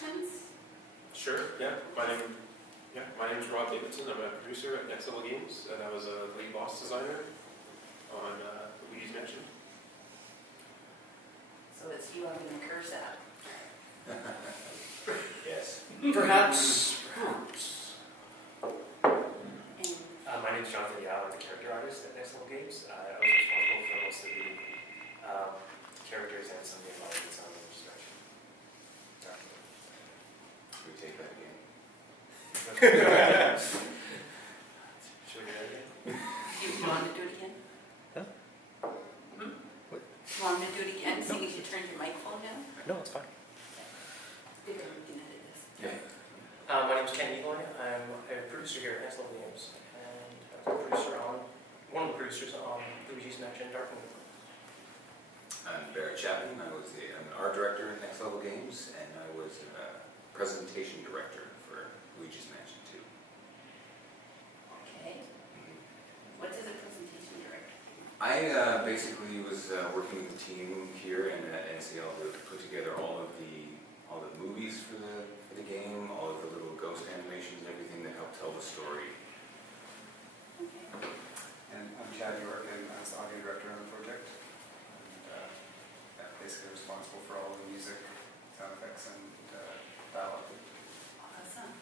introductions? Sure, yeah. My name's Davidson. I'm a producer at Next Level Games, and I was a lead boss designer on Luigi's Mansion. So it's you having the curse out. Yes. Perhaps. My name is Jonathan Yao. I'm the character artist at Next Level Games. I was responsible for most of the characters and some of the environments on the construction. We take that again. Should we do that again? You want to do it again? Huh? Hmm? What? You want me to do it again, seeing as you turned your microphone down? No, it's fine. Good, we can edit this. Yeah. My name is Yeeloy. I'm a producer here at Next Level Games, and I was one of the producers on Luigi's Mansion Dark Moon. I'm Barret Chapman. I'm an art director at Next Level Games, and I was a presentation director for Luigi's Mansion 2. Okay. What does a presentation director do? I basically was working with the team here and at NCL to put together all the movies for the game, all of the little ghost animations, everything that helped tell the story. Okay. And I'm Chad York, and I was the audio director on the project. And basically responsible for all the music, sound effects, and dialogue. Awesome.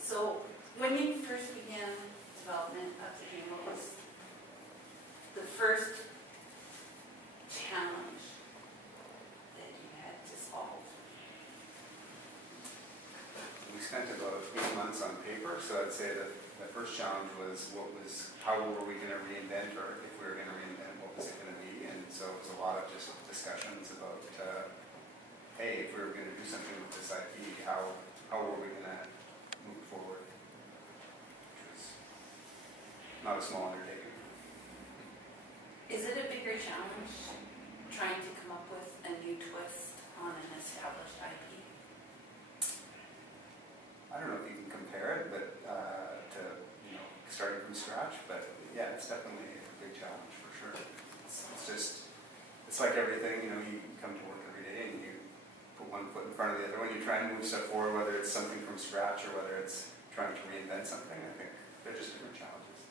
So, when you first began development of the game, what was the first challenge that you had to solve? We spent about 8 months on paper, so I'd say that the first challenge was how were we going to reinvent, or if we were going to reinvent, what was it going to be? And so it was a lot of just discussions about, hey, if we were going to do something with this IP, how were we going to move forward? Which was not a small undertaking. Is it a bigger challenge trying to come up with a new twist on an established IP? I don't know if you can compare it, but to starting from scratch. But yeah, it's definitely a big challenge for sure. It's like everything. You come to work every day and you put one foot in front of the other. When you try and move stuff forward, whether it's something from scratch or whether it's trying to reinvent something, I think they're just different challenges.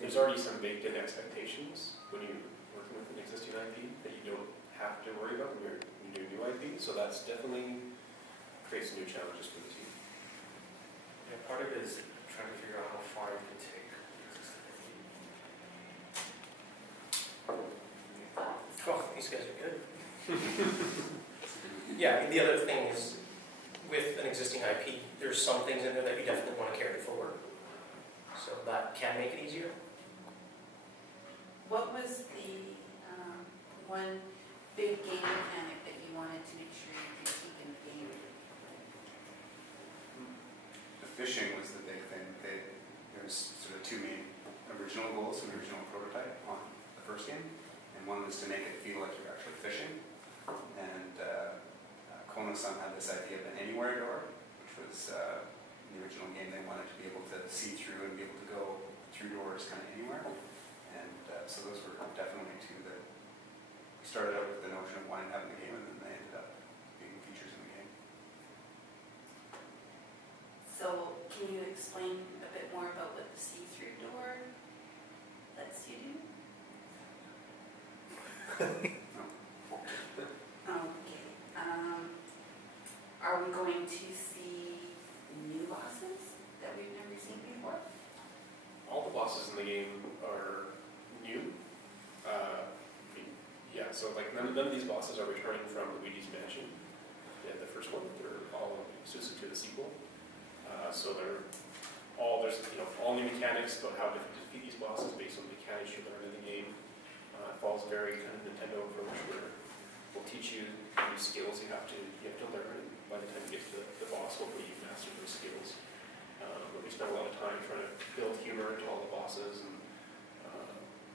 There's already some baked-in expectations when you're working with an existing IP that you don't have to worry about when you do new IP. So that's definitely creates new challenges for the team. Yeah, part of it is trying to figure out how far you can take existing IP. Oh, these guys are good. Yeah, the other thing is, with an existing IP, there's some things in there that you definitely want to carry forward. So that can make it easier. What was the one big game mechanic that you wanted to make sure you could keep in the game? The fishing was the big thing. There's sort of two main original goals from the original prototype on the first game, and one was to make it feel like you're actually fishing. And Kono-san had this idea of an anywhere door, which was in the original game they wanted to be able to see through and be able to go through doors kind of anywhere. And so those were definitely two that we started out with the notion of wanting to have in the game, and then they ended up being features in the game. So, can you explain a bit more about what the see-through door lets you do? No. Okay. Are we going to see new bosses that we've never seen before? All the bosses in the game are new. Yeah, so like none of these bosses are returning from Luigi's Mansion. Yeah, the first one, they're all exclusive to the sequel. So there's all new mechanics about how to defeat these bosses based on the mechanics you learn in the game. It follows very kind of Nintendo approach where we'll teach you new skills you have to learn, and by the time you get to the boss, hopefully you've mastered those skills. But we spend a lot of time trying to build humor into all the bosses and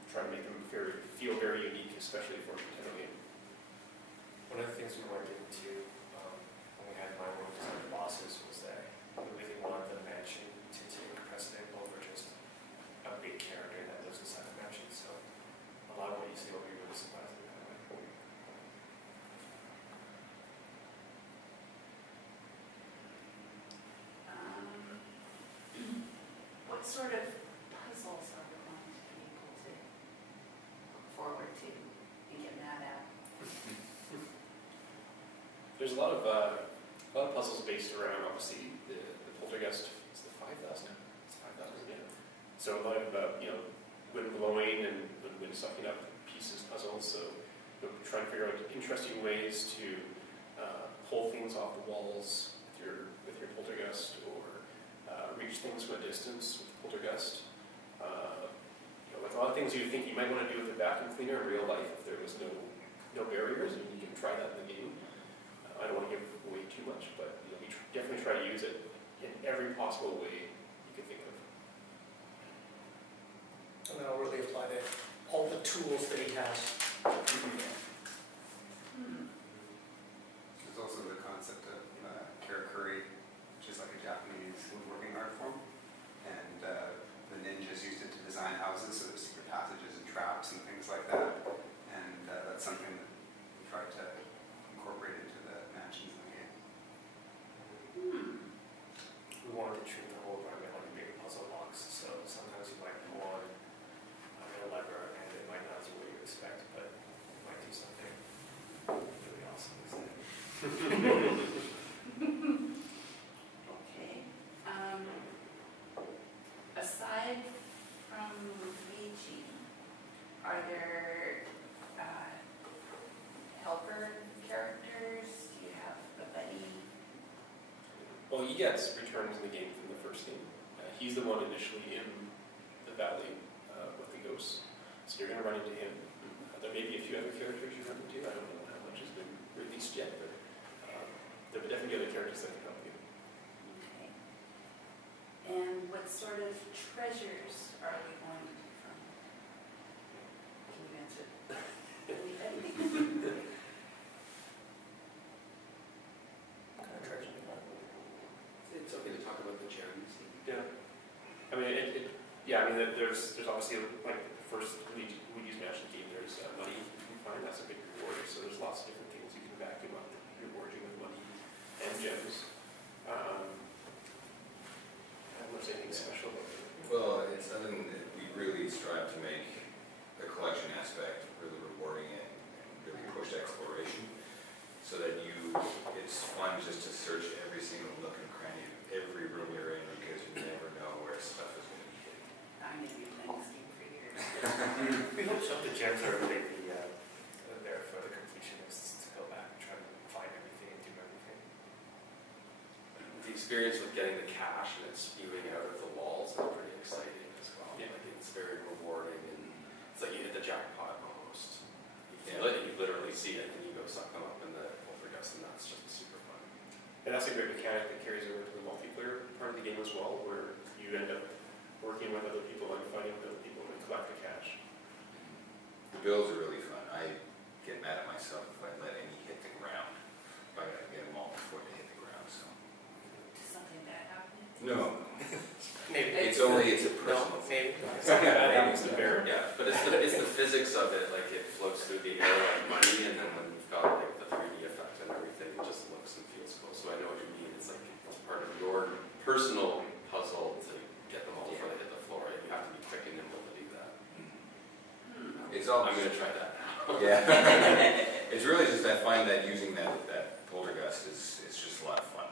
try to make them feel very unique, especially for a Nintendo game. One of the things we learned into when we had my world design bosses was that we really wanted the mansion to take precedent over just a big character that lives inside the mansion. So a lot of what you see will be really surprising that way. sort of puzzles are we going to be able to look forward to and get mad at? There's a lot of puzzles based around obviously the poltergeist. It's the 5,000. It's 5,000 again. So a lot of wind blowing and wind sucking up pieces puzzles. So we're trying to figure out interesting ways to pull things off the walls with your poltergeist, or reach things from a distance with poltergeist. Like a lot of things you think you might want to do with a vacuum cleaner in real life if there was no barriers, and you can try that in the game. I don't want to give away too much, but we definitely try to use it in every possible way you can think of. And that'll really apply to all the tools that he has. There's also the concept of karakuri, which is like a Japanese woodworking art form. And the ninjas used it to design houses, so there's secret passages and traps and things like that. And that's something that we tried to incorporate into the mansions in the game. We wanted to treat the whole environment like big puzzle blocks, so sometimes you might pull on a lever and it might not do what you expect, but it might do something really awesome instead. Okay. Aside from Luigi, are there helper characters? Do you have a buddy? Well, he gets returns in the game from the first game. He's the one initially in the valley with the ghosts, so you're going to run into him. There may be a few other characters you run into. I don't know how much has been released yet, but there will definitely be other characters that can help you. Okay. And what sort of treasures are we going to find? Can you answer? What kind of treasure do you want? It's okay to talk about the gems. Yeah. I mean, there's obviously like the first Luigi's Mansion game. There's money you can find. That's a big reward. So there's lots of different things you can vacuum up that reward you with money and gems. I don't know if there's anything special about it. Well, it's something that we really strive to make the collection aspect really rewarding and really push exploration, so that it's fun just to search every single nook and cranny of every room you're in, because you never know where stuff is going to be hidden. I'm going to be playing this game for years. We hope so. The gems are really there for the completionists to go back and try to find everything and do everything. The experience with getting the cash and it spewing out of the walls is pretty exciting as well. Yeah. Like it's very rewarding, and it's like you hit the jackpot almost. You Yeah. you literally see it and you go suck them up in the poltergeist, and that's just super fun. And that's a great mechanic that carries over to the multiplayer part of the game as well, where you end up working with other people and fighting with other people and collect the cash. The builds are really fun. I get mad at myself if I let any hit the ground. I gotta get them all before they hit the ground. So Does something bad happen? no, Maybe. it's a personal thing. Maybe. Something bad happens to Barret. Yeah, but it's the physics of it, like it floats through the air like money, and then when you've got like the 3D effect and everything, it just looks and feels cool. So I know what you mean. It's like it's part of your personal puzzle to get them all before they hit the floor, and you have to be quick and nimble to do that. It's all. I'm gonna try that now. Yeah, it's really just I find that using that poltergeist is just a lot of fun,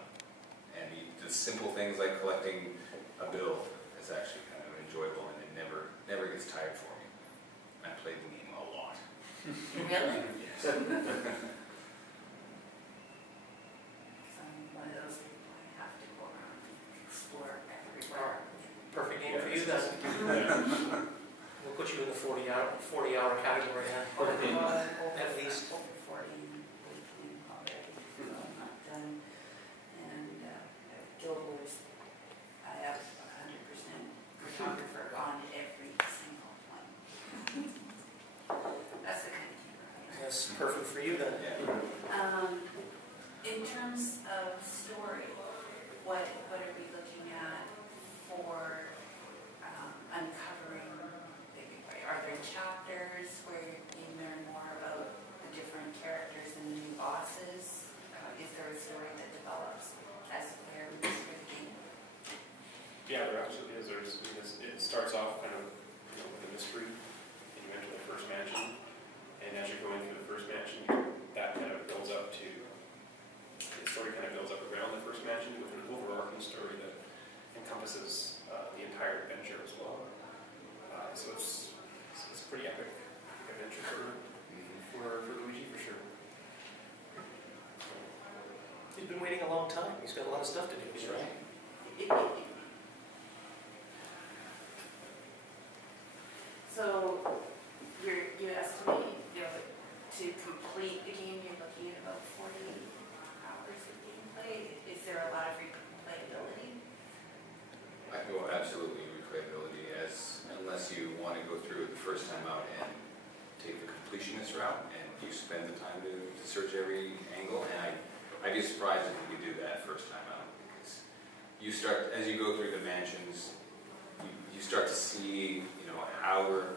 and the simple things like collecting a build is actually kind of enjoyable, and it never gets tired for me. I played the game a lot. Really? Yes. So I'm one of those people, I have to go around and explore everywhere. Perfect game for you then. We'll put you in the 40-hour category then. At least. Over 40 weekly already, so I'm not done. And Guild Wars, I have 100% photographer on every single one. That's the kind of camera I have. That's perfect for you then. Yeah. In terms of story, what are we looking at for uncovering? Are there chapters where you learn more about the different characters and new bosses? Is there a story that develops as a player moves through the game? Yeah, there absolutely is. There's Luigi's been waiting a long time. He's got a lot of stuff to do. He's right. So, you estimate, to complete the game, you're looking at about 40 hours of gameplay. Is there a lot of replayability? Well, absolutely replayability, unless you want to go through it the first time out and take the completionist route, and you spend the time to search every angle, and I'd be surprised if you could do that first time out, because you start, as you go through the mansions, you start to see, how we're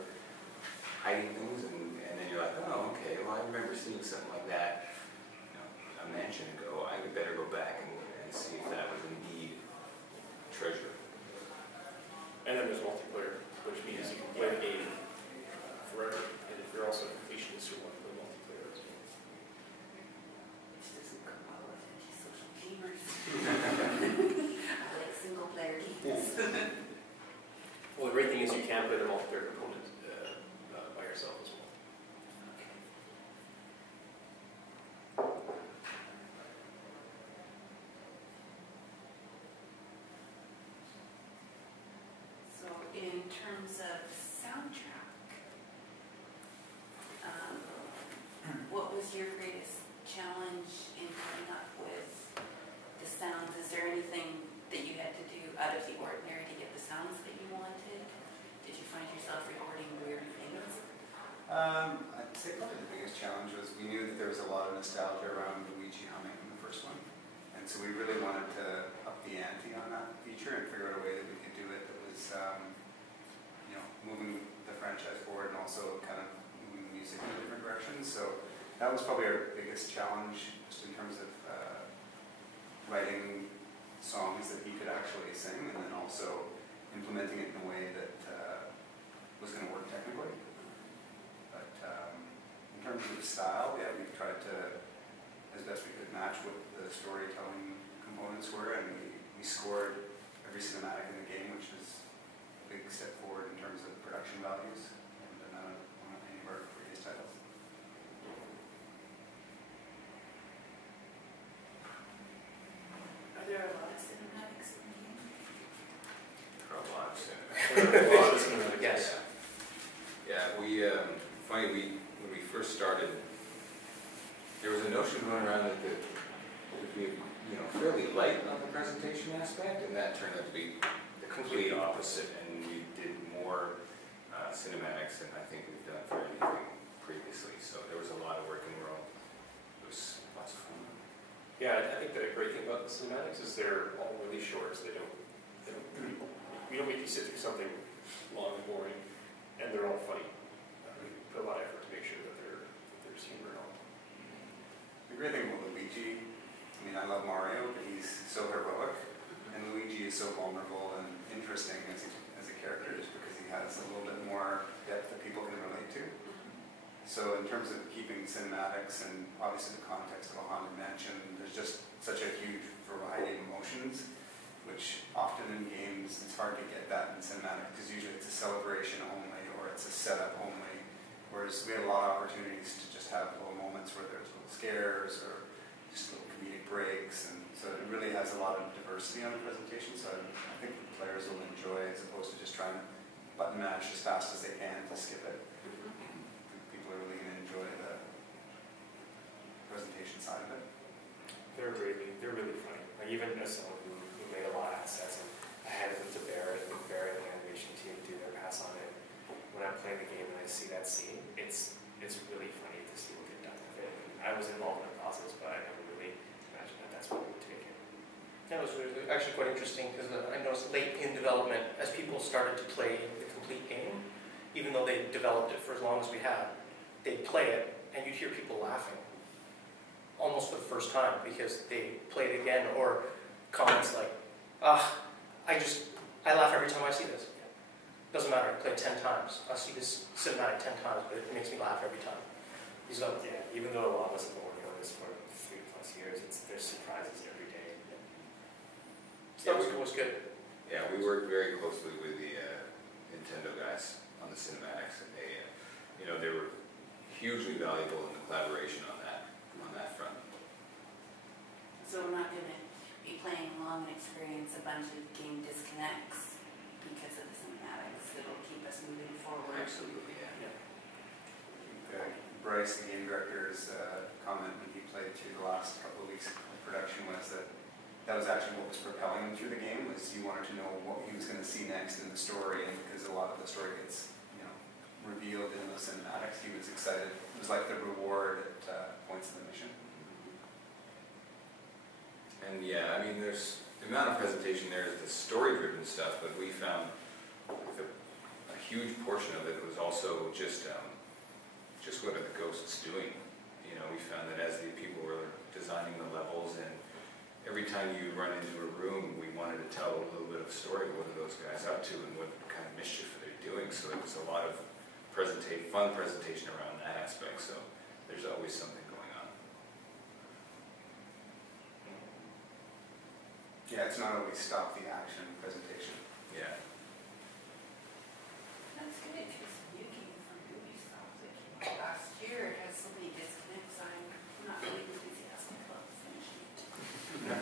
hiding things, and then you're like, oh, okay, well, I remember seeing something like that, a mansion ago. I would better go back and see if that was indeed treasure. And then there's multiplayer, which means you can play the game forever, and if you're also a completionist, you'll want to play multiplayer as well. Which doesn't go well with anti-social gamers. I like single player games. Well, the great thing is you can play the multiplayer component by yourself as well. So in terms of soundtrack, what was your greatest challenge in coming up with the sounds? Is there anything that you had to do out of the ordinary to get the sounds that you wanted? Did you find yourself recording weird things? I'd say probably the biggest challenge was we knew that there was a lot of nostalgia around Luigi humming in the first one. And so we really wanted to up the ante on that feature and figure out a way that we could do it that was, moving the franchise forward and also kind of moving the music in different directions. So that was probably our biggest challenge, just in terms of writing songs that he could actually sing, and then also implementing it in a way that was going to work technically. But in terms of style, yeah, we've tried to, as best we could, match what the storytelling components were, and we scored every cinematic in the game, which was a big step forward in terms of production values, and none of any of our previous titles. Are there a lot of cinematics in the game? There are a lot of I guess. Yeah, when we first started, there was a notion going around that it would be, fairly light on the presentation aspect, and that turned out to be the complete opposite, and we did more cinematics than I think we've done for anything previously, so there was a lot of work in the world. It was lots of fun. Yeah, I think the great thing about the cinematics is they're all really short, so we don't make you sit through something long and boring, and they're all funny. We put a lot of effort to make sure that there's humor in all. The great thing about Luigi, I love Mario, but he's so heroic, and Luigi is so vulnerable and interesting as a character, just because he has a little bit more depth that people can relate to. So in terms of keeping cinematics and obviously the context of a haunted mansion, there's just such a huge variety of emotions, which often in games it's hard to get that in cinematic, because usually it's a celebration only or it's a setup only, whereas we had a lot of opportunities to just have little moments where there's little scares or just little comedic breaks, and so it really has a lot of diversity on the presentation, so I think the players will enjoy, as opposed to just trying to button mash as fast as they can to skip it. People are really going to enjoy the presentation side of it. They're really funny. Like, even as someone who made a lot of assets, and I handed them to Barret, and Barret and the animation team do their pass on it. When I'm playing the game and I see that scene, it's really funny to see what they've done with it. And I was involved in the process, but I never really imagined that that's what it would take it. That was really, actually quite interesting, because I noticed late in development, as people started to play the complete game, even though they developed it for as long as we had, they'd play it, and you'd hear people laughing. Almost for the first time, because they played it again, or comments like, I laugh every time I see this. Doesn't matter, I play it 10 times. I see this cinematic 10 times, but it makes me laugh every time. So, Yeah, even though a lot of us have been working on this for 3+ years, there's surprises every day. that was good. Yeah, we worked very closely with the Nintendo guys on the cinematics, and they were hugely valuable in the collaboration on that front. So not along and experience a bunch of game disconnects because of the cinematics. It'll keep us moving forward. Absolutely, yeah. Bryce, the game director's comment when he played through the last couple of weeks of production was that was actually what was propelling him through the game, was he wanted to know what he was going to see next in the story, and because a lot of the story gets, revealed in those cinematics, he was excited. It was like the reward at points of the mission. And yeah, I mean, there's the amount of presentation there is the story-driven stuff, but we found a huge portion of it was also just what are the ghosts doing. We found that as the people were designing the levels, and every time you run into a room, we wanted to tell a little bit of story. What are those guys up to, and what kind of mischief are they doing? So there was a lot of fun presentation around that aspect. So there's always something going on. Yeah, it's not always stop the action presentation. Yeah. That's good, because you came from Ubisoft that came out last year. It has so many disconnects. I'm not really enthusiastic about finishing it.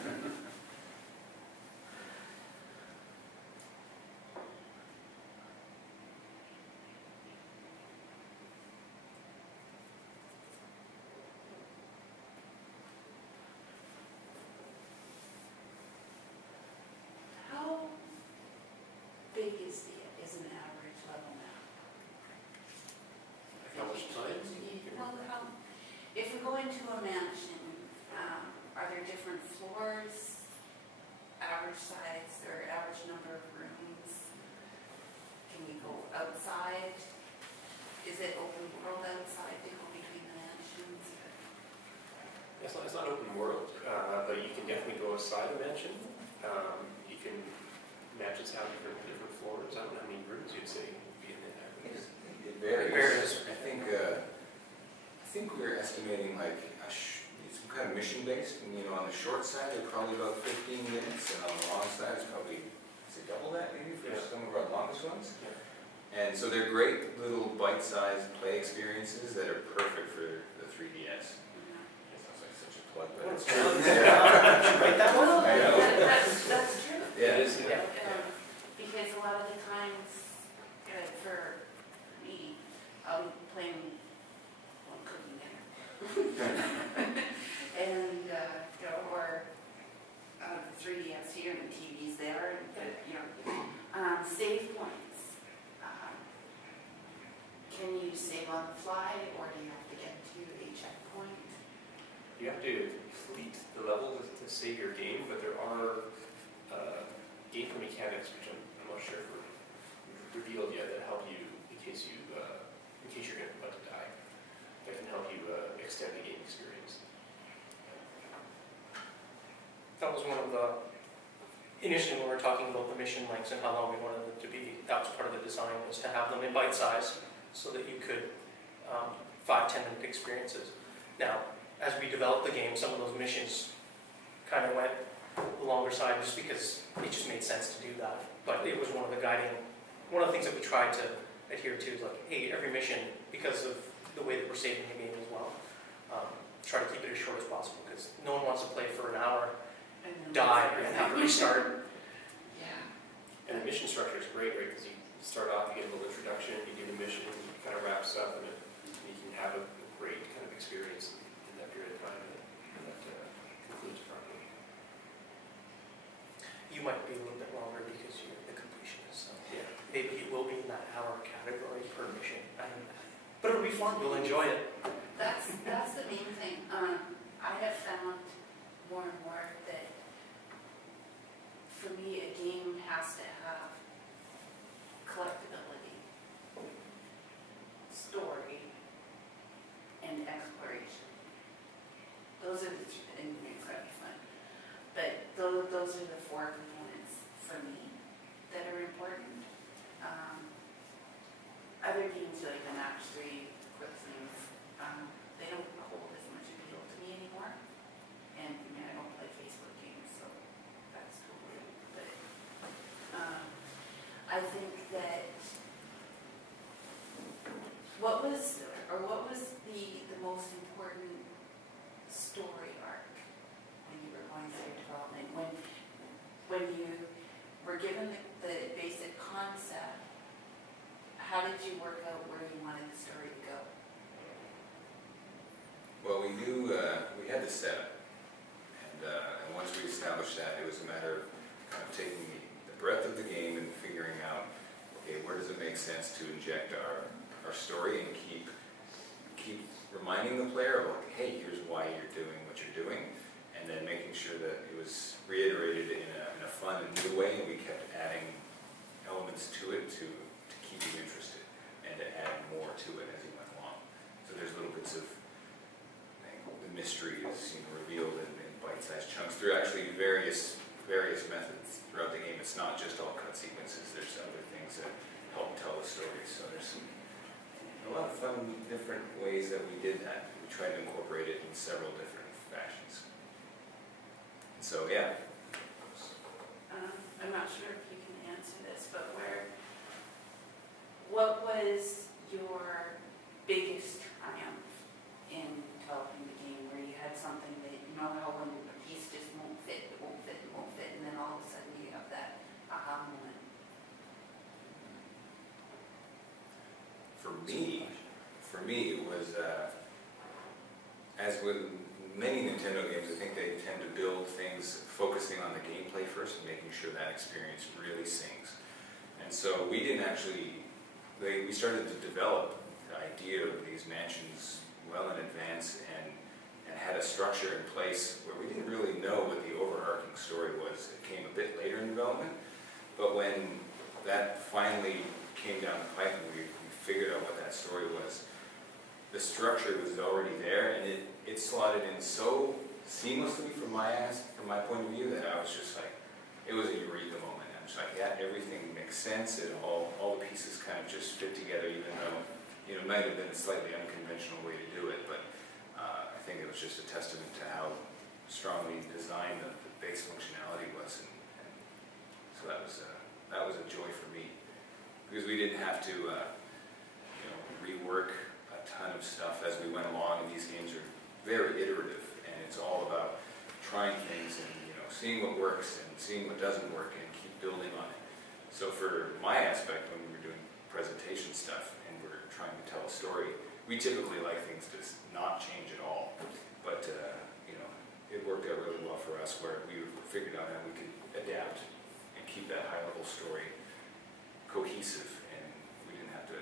How big is an average level now? How much time? Well, if we go into a mansion, are there different floors, average size, or average number of rooms? Can we go outside? Is it open world outside to go between the mansions? It's not open world, but you can definitely go outside the mansion. Mansions have different floors. I don't know how many rooms you'd say would be in there. It varies. I think we're estimating like some kind of mission based. And, on the short side, they're probably about 15 minutes, and on the long side, it's probably double that maybe for some of our longest ones. Yeah. And so they're great little bite-sized play experiences that are perfect for the 3DS. It sounds like such a plug, but it's true. Right, that one? I know. That's true. Yeah. It is, yeah. Because a lot of the times, for me, I'll be playing, cooking dinner. And, or 3DS here and the TV's there, and, save points. Can you save on the fly, or do you have to get to a checkpoint? You have to complete the level to save your game, but there are gameplay mechanics, which I'm not sure if we've revealed yet, that help you in case you're about to die. That can help you extend the game experience. That was one of the, initially when we were talking about the mission lengths and how long we wanted them to be, that was part of the design, was to have them in bite size so that you could 5-10 minute experiences. Now, as we developed the game, some of those missions kind of went the longer side just because it just made sense to do that. But it was one of the things that we tried to adhere to is like, hey, every mission, because of the way that we're saving the game as well, try to keep it as short as possible, because no one wants to play for an hour, die, and have to restart. Yeah. And the mission structure is great, right? Because you start off, you get a little introduction, you do the mission, it kind of wraps up, and you can have a great kind of experience in that period of time, and that concludes properly. You might be a little bit longer because you're the completionist, so Yeah. maybe it will be in that hour category per mission. But it'll be fun, we'll enjoy it. That's the main thing. I have found more and more that for me a game has to have collectability, story, and exploration. Those are the three things that makes it fun. But those are the four components for me that are important. Other games like the Match 3, quick things, they don't hold as much appeal to me anymore. And I don't play Facebook games, so that's totally. But I think that what was the most important story arc when you were going through development? the setup. And once we established that, it was a matter of kind of taking the breadth of the game and figuring out, okay, where does it make sense to inject our story and keep reminding the player of, like, hey, here's why you're doing what you're doing, and then making sure that it was reiterated in a fun and new way, and we kept adding elements to it to keep you interested and to add more to it as you went along. So there's little bits of the mystery is revealed in bite-sized chunks through actually various methods throughout the game. It's not just all cut sequences. There's other things that help tell the story. So there's a lot of fun, different ways that we did that. We tried to incorporate it in several different fashions. And so, yeah. I'm not sure if you can answer this, but what was your biggest triumph in developing the game, where you had something that, you know how when a piece just won't fit, and then all of a sudden you have that aha moment? For me, it was, as with many Nintendo games, I think they tend to build things focusing on the gameplay first and making sure that experience really sinks. And so we didn't actually, we started to develop the idea of these mansions well in advance and had a structure in place where we didn't really know what the overarching story was. It came a bit later in development, but when that finally came down the pipe and we figured out what that story was, the structure was already there, and it slotted in so seamlessly from my point of view that I was just like, it was a eureka moment. I was like, yeah, everything makes sense, and all the pieces kind of just fit together, even though it might have been a slightly unconventional way to do it, but I think it was just a testament to how strongly designed the base functionality was, and so that was a joy for me, because we didn't have to rework a ton of stuff as we went along, and these games are very iterative, and it's all about trying things and seeing what works and seeing what doesn't work and keep building on it. So for my aspect, when we were doing presentation stuff and we're trying to tell a story, we typically like things to not change at all, but it worked out really well for us, where we figured out how we could adapt and keep that high-level story cohesive, and we didn't have to,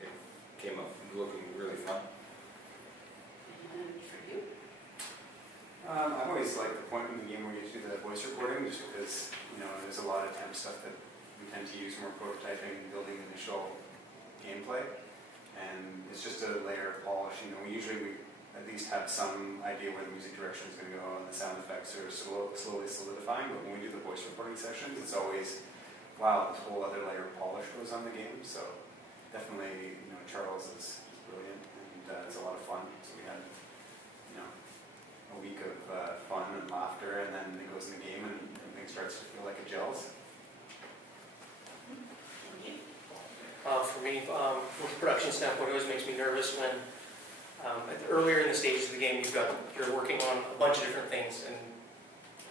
it came up looking really fun. And for you? I've always liked the point in the game where you do the voice recording, just because there's a lot of temp stuff that we tend to use more prototyping and building initial gameplay, and it's just a layer of polish. We at least have some idea where the music direction is going to go, and the sound effects are slowly solidifying. But when we do the voice recording sessions, it's always, wow, this whole other layer of polish goes on the game. So definitely, Charles is brilliant, and it's a lot of fun. So we had a week of fun and laughter, and then it goes in the game and everything starts to feel like it gels. For me, from a production standpoint, it always makes me nervous when, earlier in the stages of the game, you're working on a bunch of different things, and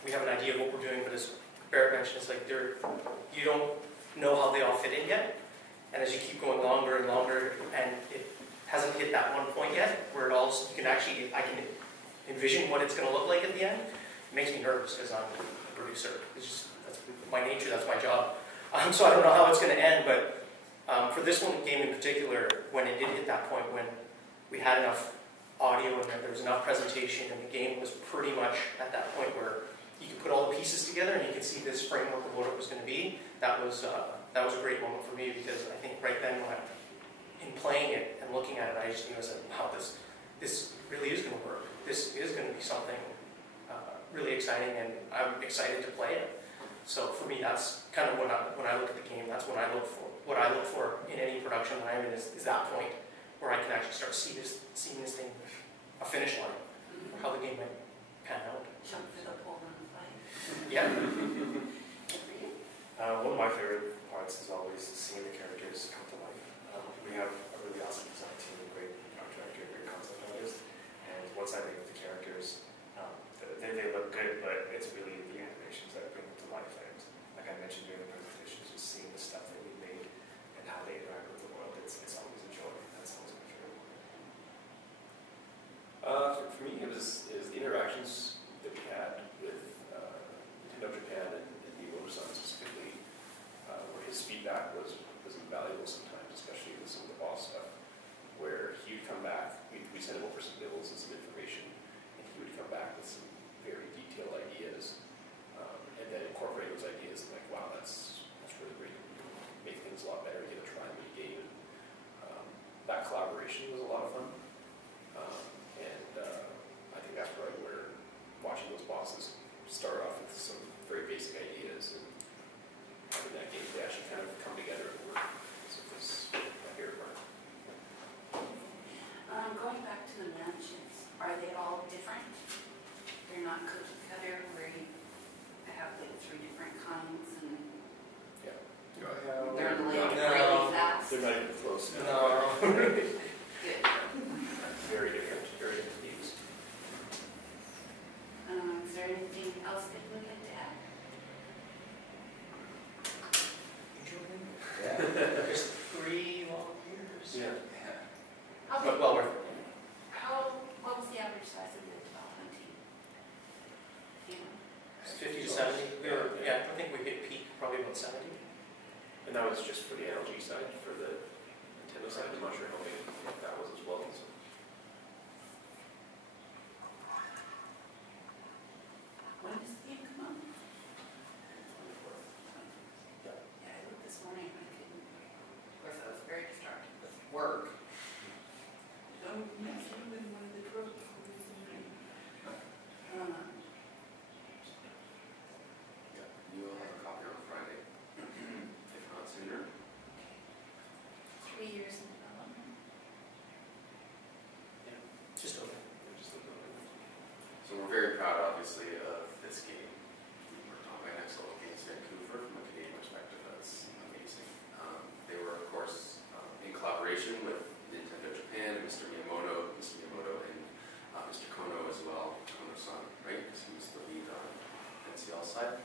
we have an idea of what we're doing, but as Barret mentioned, it's like you don't know how they all fit in yet, and as you keep going longer and longer, and it hasn't hit that one point yet, where I can envision what it's going to look like at the end, it makes me nervous because I'm a producer. That's my nature, that's my job. So I don't know how it's going to end, but for this game in particular, when it did hit that point, when we had enough audio and there was enough presentation, and the game was pretty much at that point where you could put all the pieces together and you could see this framework of what it was going to be, that was a great moment for me, because I think right then, in playing it and looking at it, I just knew, I said, wow, this really is going to work. This is going to be something really exciting, and I'm excited to play it. So for me, that's kind of when I look at the game, that's what I look for. What I look for in any production that I'm in is that point where I can actually start seeing this thing, a finish line, or how the game might pan out. Jump for the pole and fight. Yeah. One of my favorite parts is always seeing the characters come to life. We have a really awesome design team, a great art director, a great concept artist, and once I think of the characters, they look good, but it's really the animations that bring them to life. And like I mentioned during the presentation, just seeing the stuff that we made and how they interact with the world, it's always a joy. That's always my favorite part. For close. No. Good. Very different teams. Is there anything else that you would like to add? Yeah. Just 3 long years. Yeah. How But big, well worth it. what was the average size of the development team? Do you know? 50 to 70. We were, yeah, I think we hit peak probably about 70. And that was just for the NLG side. For the Nintendo side, I'm not sure how big that was as well. So. When does the game come out? Yeah. Yeah, I looked this morning, I couldn't, of course, I was very distracted with work. Don't mess with one of the tropes. Yeah, you will have a copy on Friday, if not sooner. 3 years in development. Just over. So we're very proud, obviously, of this game. We worked on by Excel Games Vancouver. From a Canadian perspective, that's amazing. They were, of course, in collaboration with Nintendo Japan, Mr. Miyamoto, and Mr. Kono as well, Kono-san, right? Because he was the lead on NCL side.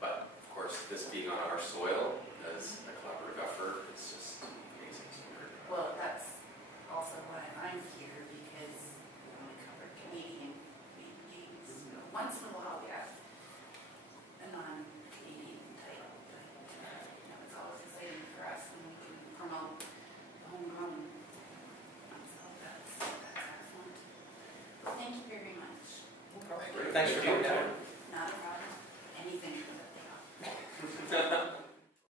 But, of course, this being on our soil as a collaborative effort, it's just amazing. So we're very proud. Well, that's also why I'm here, because we only cover Canadian games. Once in a while, we have a non-Canadian title, but it's always exciting for us when we can promote the homegrown. So that's excellent. Thank you very much. Thanks for coming.